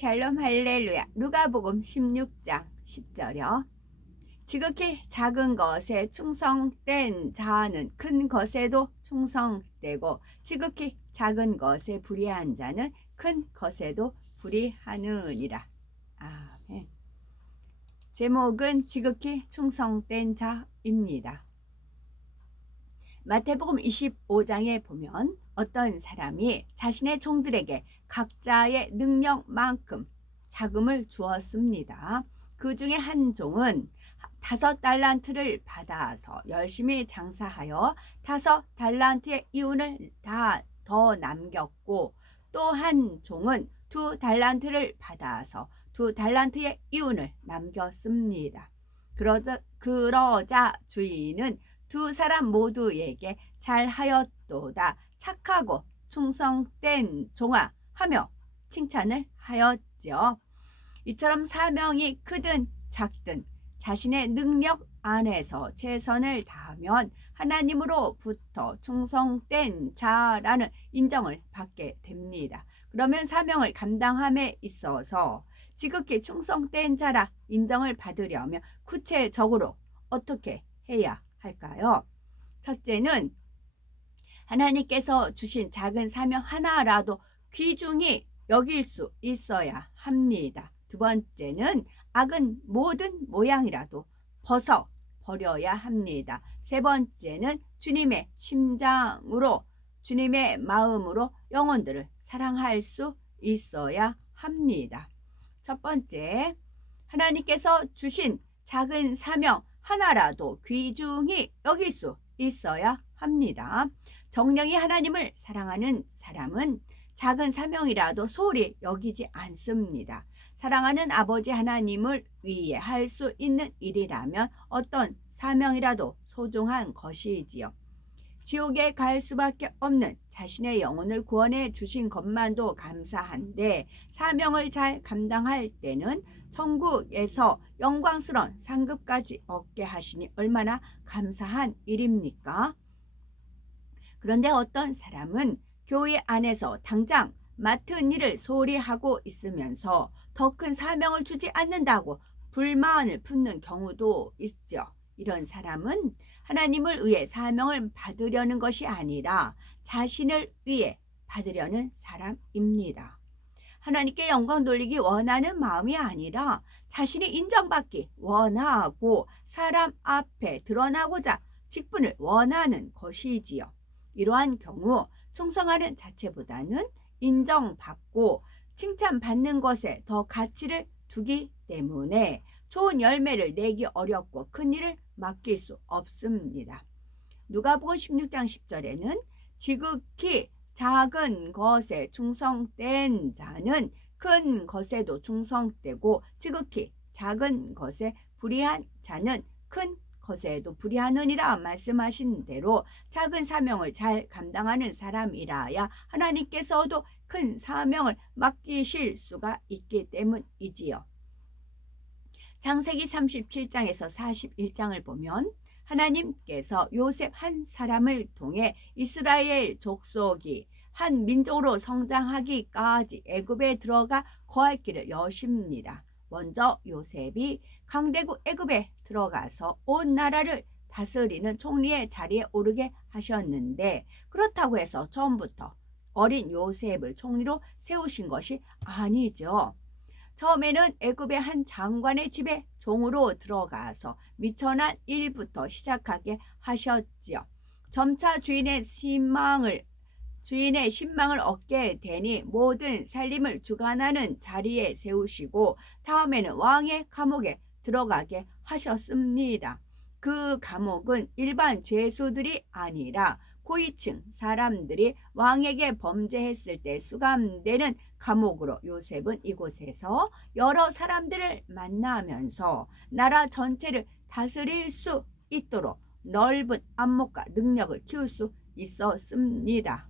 샬롬 할렐루야. 누가복음 16장 10절이요. 지극히 작은 것에 충성된 자는 큰 것에도 충성되고 지극히 작은 것에 불의한 자는 큰 것에도 불의하느니라. 아멘. 제목은 지극히 충성된 자입니다. 마태복음 25장에 보면 어떤 사람이 자신의 종들에게 각자의 능력만큼 자금을 주었습니다. 그 중에 한 종은 5달란트를 받아서 열심히 장사하여 5달란트의 이윤을 다 더 남겼고, 또 한 종은 2달란트를 받아서 2달란트의 이윤을 남겼습니다. 그러자 주인은 두 사람 모두에게 잘하였도다, 착하고 충성된 종아 하며 칭찬을 하였죠. 이처럼 사명이 크든 작든 자신의 능력 안에서 최선을 다하면 하나님으로부터 충성된 자라는 인정을 받게 됩니다. 그러면 사명을 감당함에 있어서 지극히 충성된 자라 인정을 받으려면 구체적으로 어떻게 해야 할까요? 첫째는 하나님께서 주신 작은 사명 하나라도 귀중히 여길 수 있어야 합니다. 두 번째는 악은 모든 모양이라도 벗어버려야 합니다. 세 번째는 주님의 심장으로, 주님의 마음으로 영혼들을 사랑할 수 있어야 합니다. 첫 번째, 하나님께서 주신 작은 사명 하나라도 귀중히 여길 수 있어야 합니다. 정령이 하나님을 사랑하는 사람은 작은 사명이라도 소홀히 여기지 않습니다. 사랑하는 아버지 하나님을 위해 할 수 있는 일이라면 어떤 사명이라도 소중한 것이지요. 지옥에 갈 수밖에 없는 자신의 영혼을 구원해 주신 것만도 감사한데, 사명을 잘 감당할 때는 천국에서 영광스러운 상급까지 얻게 하시니 얼마나 감사한 일입니까? 그런데 어떤 사람은 교회 안에서 당장 맡은 일을 소홀히 하고 있으면서 더 큰 사명을 주지 않는다고 불만을 품는 경우도 있죠. 이런 사람은 하나님을 위해 사명을 받으려는 것이 아니라 자신을 위해 받으려는 사람입니다. 하나님께 영광 돌리기 원하는 마음이 아니라 자신이 인정받기 원하고 사람 앞에 드러나고자 직분을 원하는 것이지요. 이러한 경우 충성하는 자체보다는 인정받고 칭찬받는 것에 더 가치를 두기 때문에 좋은 열매를 내기 어렵고 큰 일을 맡길 수 없습니다. 누가복음 16장 10절에는 지극히 작은 것에 충성된 자는 큰 것에도 충성되고 지극히 작은 것에 불의한 자는 큰 것에도 불의하느니라 말씀하신 대로 작은 사명을 잘 감당하는 사람이라야 하나님께서도 큰 사명을 맡기실 수가 있기 때문이지요. 창세기 37장에서 41장을 보면 하나님께서 요셉 한 사람을 통해 이스라엘 족속이 한 민족으로 성장하기까지 애굽에 들어가 거할 길을 여십니다. 먼저 요셉이 강대국 애굽에 들어가서 온 나라를 다스리는 총리의 자리에 오르게 하셨는데, 그렇다고 해서 처음부터 어린 요셉을 총리로 세우신 것이 아니죠. 처음에는 애굽의 한 장관의 집에 종으로 들어가서 미천한 일부터 시작하게 하셨지요. 점차 주인의 신망을 얻게 되니 모든 살림을 주관하는 자리에 세우시고 다음에는 왕의 감옥에 들어가게 하셨습니다. 그 감옥은 일반 죄수들이 아니라 고위층 사람들이 왕에게 범죄했을 때 수감되는 감옥으로 요셉은 이곳에서 여러 사람들을 만나면서 나라 전체를 다스릴 수 있도록 넓은 안목과 능력을 키울 수 있었습니다.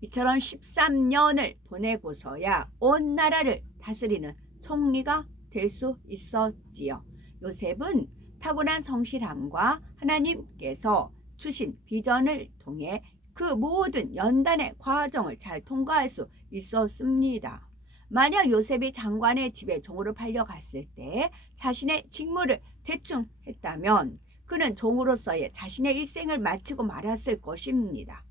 이처럼 13년을 보내고서야 온 나라를 다스리는 총리가 될 수 있었지요. 요셉은 타고난 성실함과 하나님께서 주신 비전을 통해 그 모든 연단의 과정을 잘 통과할 수 있었습니다. 만약 요셉이 장관의 집에 종으로 팔려갔을 때 자신의 직무를 대충 했다면 그는 종으로서의 자신의 일생을 마치고 말았을 것입니다.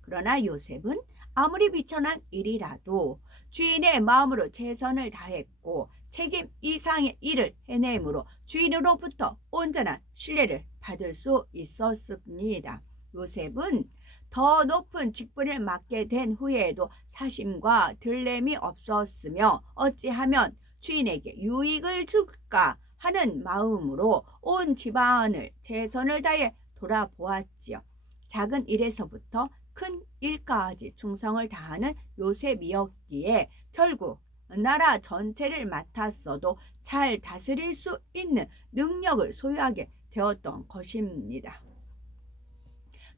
그러나 요셉은 아무리 비천한 일이라도 주인의 마음으로 최선을 다했고 책임 이상의 일을 해내므로 주인으로부터 온전한 신뢰를 받을 수 있었습니다. 요셉은 더 높은 직분을 맡게 된 후에도 사심과 들램이 없었으며 어찌하면 주인에게 유익을 줄까 하는 마음으로 온 집안을 최선을 다해 돌아보았지요. 작은 일에서부터 큰 일까지 충성을 다하는 요셉이었기에 결국 나라 전체를 맡았어도 잘 다스릴 수 있는 능력을 소유하게 되었던 것입니다.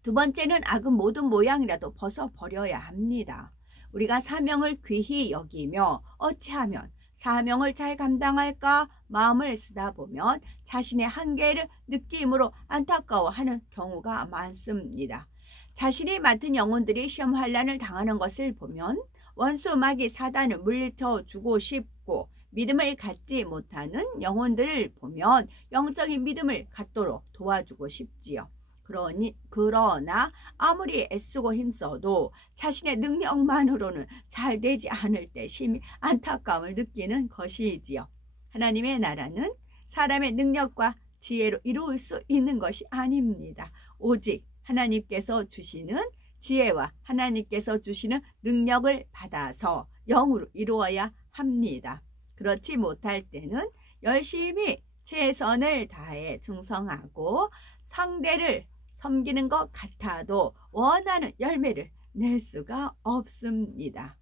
두 번째는 악은 모든 모양이라도 벗어버려야 합니다. 우리가 사명을 귀히 여기며 어찌하면 사명을 잘 감당할까 마음을 쓰다 보면 자신의 한계를 느낌으로 안타까워하는 경우가 많습니다. 자신이 맡은 영혼들이 시험 환난을 당하는 것을 보면 원수 마귀 사단을 물리쳐 주고 싶고 믿음을 갖지 못하는 영혼들을 보면 영적인 믿음을 갖도록 도와주고 싶지요. 그러나 아무리 애쓰고 힘써도 자신의 능력만으로는 잘 되지 않을 때 심히 안타까움을 느끼는 것이지요. 하나님의 나라는 사람의 능력과 지혜로 이루어질 수 있는 것이 아닙니다. 오직 하나님께서 주시는 지혜와 하나님께서 주시는 능력을 받아서 영으로 이루어야 합니다. 그렇지 못할 때는 열심히 최선을 다해 충성하고 상대를 섬기는 것 같아도 원하는 열매를 낼 수가 없습니다.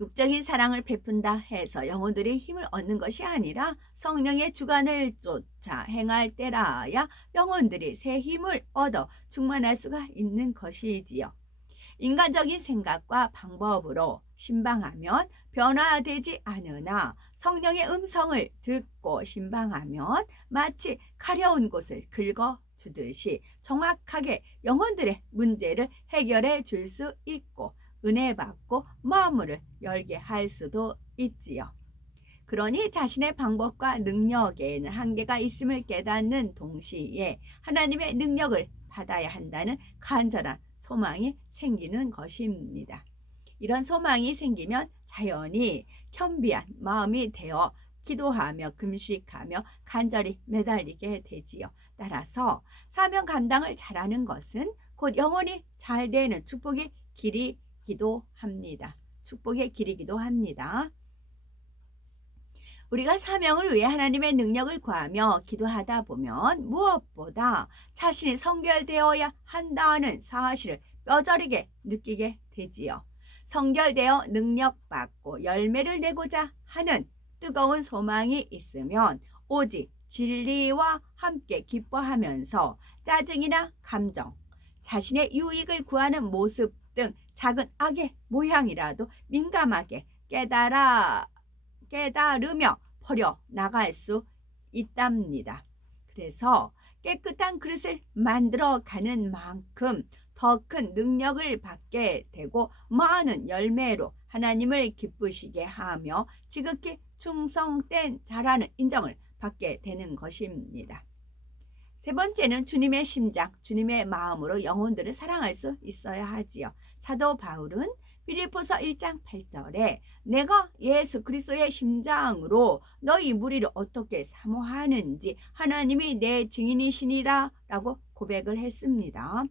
육적인 사랑을 베푼다 해서 영혼들이 힘을 얻는 것이 아니라 성령의 주관을 쫓아 행할 때라야 영혼들이 새 힘을 얻어 충만할 수가 있는 것이지요. 인간적인 생각과 방법으로 신방하면 변화되지 않으나 성령의 음성을 듣고 신방하면 마치 가려운 곳을 긁어주듯이 정확하게 영혼들의 문제를 해결해 줄 수 있고 은혜 받고 마음을 열게 할 수도 있지요. 그러니 자신의 방법과 능력에는 한계가 있음을 깨닫는 동시에 하나님의 능력을 받아야 한다는 간절한 소망이 생기는 것입니다. 이런 소망이 생기면 자연히 겸비한 마음이 되어 기도하며 금식하며 간절히 매달리게 되지요. 따라서 사명 감당을 잘하는 것은 곧 영혼이 잘 되는 축복의 길이기도 합니다. 축복의 길이기도 합니다. 우리가 사명을 위해 하나님의 능력을 구하며 기도하다 보면 무엇보다 자신이 성결되어야 한다는 사실을 뼈저리게 느끼게 되지요. 성결되어 능력받고 열매를 내고자 하는 뜨거운 소망이 있으면 오직 진리와 함께 기뻐하면서 짜증이나 감정, 자신의 유익을 구하는 모습 등 작은 악의 모양이라도 민감하게 깨달으며 버려 나갈 수 있답니다. 그래서 깨끗한 그릇을 만들어가는 만큼 더 큰 능력을 받게 되고 많은 열매로 하나님을 기쁘시게 하며 지극히 충성된 자라는 인정을 받게 되는 것입니다. 세 번째는 주님의 심장, 주님의 마음으로 영혼들을 사랑할 수 있어야 하지요. 사도 바울은 빌립보서 1장 8절에 내가 예수 그리스도의 심장으로 너희 무리를 어떻게 사모하는지 하나님이 내 증인이시니라 라고 고백을 했습니다.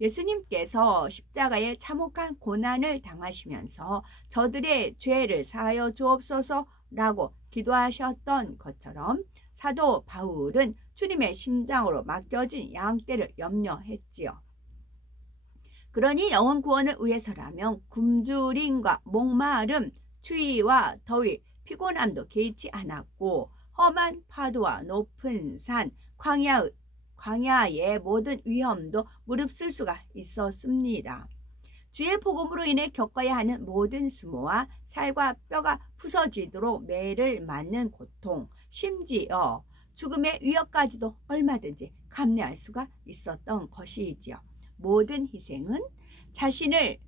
예수님께서 십자가에 참혹한 고난을 당하시면서 저들의 죄를 사하여 주옵소서 라고 기도하셨던 것처럼 사도 바울은 주님의 심장으로 맡겨진 양떼를 염려했지요. 그러니 영혼 구원을 위해서라면 굶주림과 목마름, 추위와 더위, 피곤함도 개의치 않았고 험한 파도와 높은 산, 광야의 모든 위험도 무릅쓸 수가 있었습니다. 주의 복음으로 인해 겪어야 하는 모든 수모와 살과 뼈가 부서지도록 매를 맞는 고통, 심지어 죽음의 위협까지도 얼마든지 감내할 수가 있었던 것이지요. 모든 희생은 자신을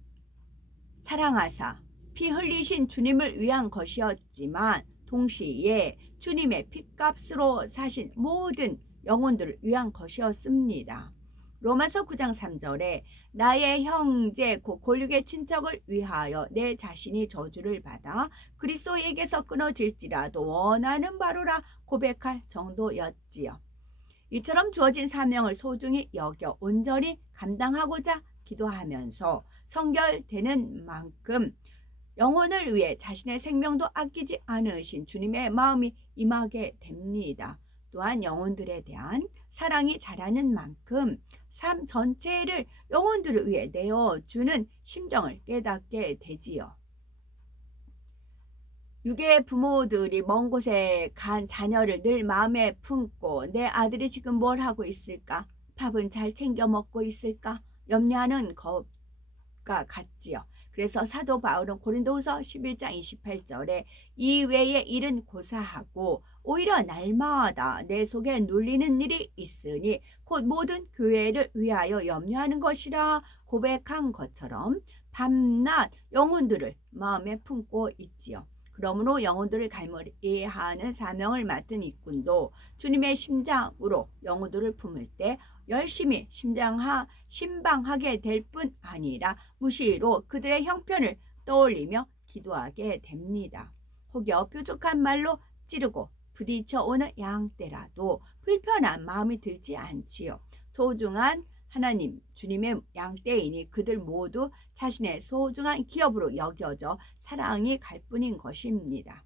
사랑하사 피 흘리신 주님을 위한 것이었지만 동시에 주님의 핏값으로 사신 모든 영혼들을 위한 것이었습니다. 로마서 9장 3절에 나의 형제 곧 골육의 친척을 위하여 내 자신이 저주를 받아 그리스도에게서 끊어질지라도 원하는 바로라 고백할 정도였지요. 이처럼 주어진 사명을 소중히 여겨 온전히 감당하고자 기도하면서 성결되는 만큼 영혼을 위해 자신의 생명도 아끼지 않으신 주님의 마음이 임하게 됩니다. 또한 영혼들에 대한 사랑이 자라는 만큼 삶 전체를 영혼들을 위해 내어주는 심정을 깨닫게 되지요. 육의 부모들이 먼 곳에 간 자녀를 늘 마음에 품고 내 아들이 지금 뭘 하고 있을까? 밥은 잘 챙겨 먹고 있을까? 염려하는 것과 같지요. 그래서 사도 바울은 고린도후서 11장 28절에 이 외의 일은 고사하고 오히려 날마다 내 속에 눌리는 일이 있으니 곧 모든 교회를 위하여 염려하는 것이라 고백한 것처럼 밤낮 영혼들을 마음에 품고 있지요. 그러므로 영혼들을 갈무리하는 사명을 맡은 일꾼도 주님의 심장으로 영혼들을 품을 때 열심히 신방하게 될 뿐 아니라 무시로 그들의 형편을 떠올리며 기도하게 됩니다. 혹여 뾰족한 말로 찌르고 부딪혀 오는 양떼라도 불편한 마음이 들지 않지요. 소중한 하나님 주님의 양떼이니 그들 모두 자신의 소중한 기업으로 여겨져 사랑이 갈 뿐인 것입니다.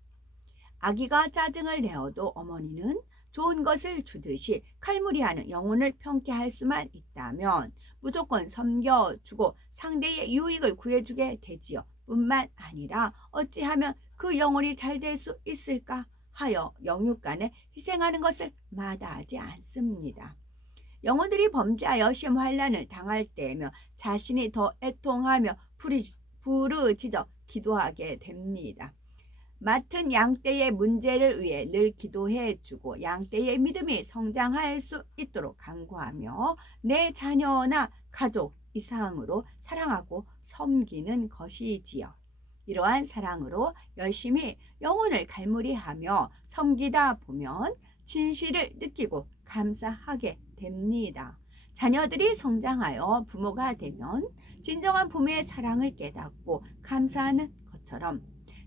아기가 짜증을 내어도 어머니는 좋은 것을 주듯이 칼무리하는 영혼을 평가할 수만 있다면 무조건 섬겨주고 상대의 유익을 구해주게 되지요. 뿐만 아니라 어찌하면 그 영혼이 잘 될 수 있을까 하여 영육간에 희생하는 것을 마다하지 않습니다. 영혼들이 범죄하여 시험 환난을 당할 때며 자신이 더 애통하며 부르짖어 기도하게 됩니다. 맡은 양떼의 문제를 위해 늘 기도해주고 양떼의 믿음이 성장할 수 있도록 간구하며 내 자녀나 가족 이상으로 사랑하고 섬기는 것이지요. 이러한 사랑으로 열심히 영혼을 갈무리하며 섬기다 보면 진실을 느끼고 감사하게 됩니다. 자녀들이 성장하여 부모가 되면 진정한 부모의 사랑을 깨닫고 감사하는 것처럼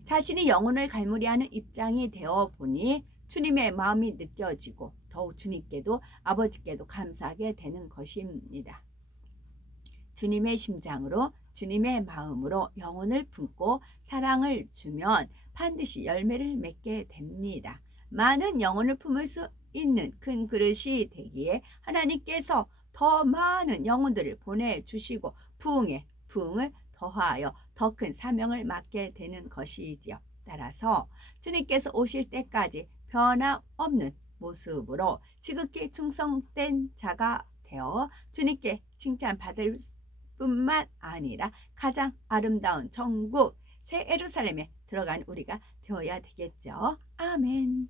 자신이 영혼을 갈무리하는 입장이 되어 보니 주님의 마음이 느껴지고 더욱 주님께도 아버지께도 감사하게 되는 것입니다. 주님의 심장으로 주님의 마음으로 영혼을 품고 사랑을 주면 반드시 열매를 맺게 됩니다. 많은 영혼을 품을 수 있는 큰 그릇이 되기에 하나님께서 더 많은 영혼들을 보내주시고 부흥에 부흥을 더하여 더 큰 사명을 맡게 되는 것이지요. 따라서 주님께서 오실 때까지 변함없는 모습으로 지극히 충성된 자가 되어 주님께 칭찬받을 뿐만 아니라 가장 아름다운 천국 새 예루살렘에 들어간 우리가 되어야 되겠죠. 아멘.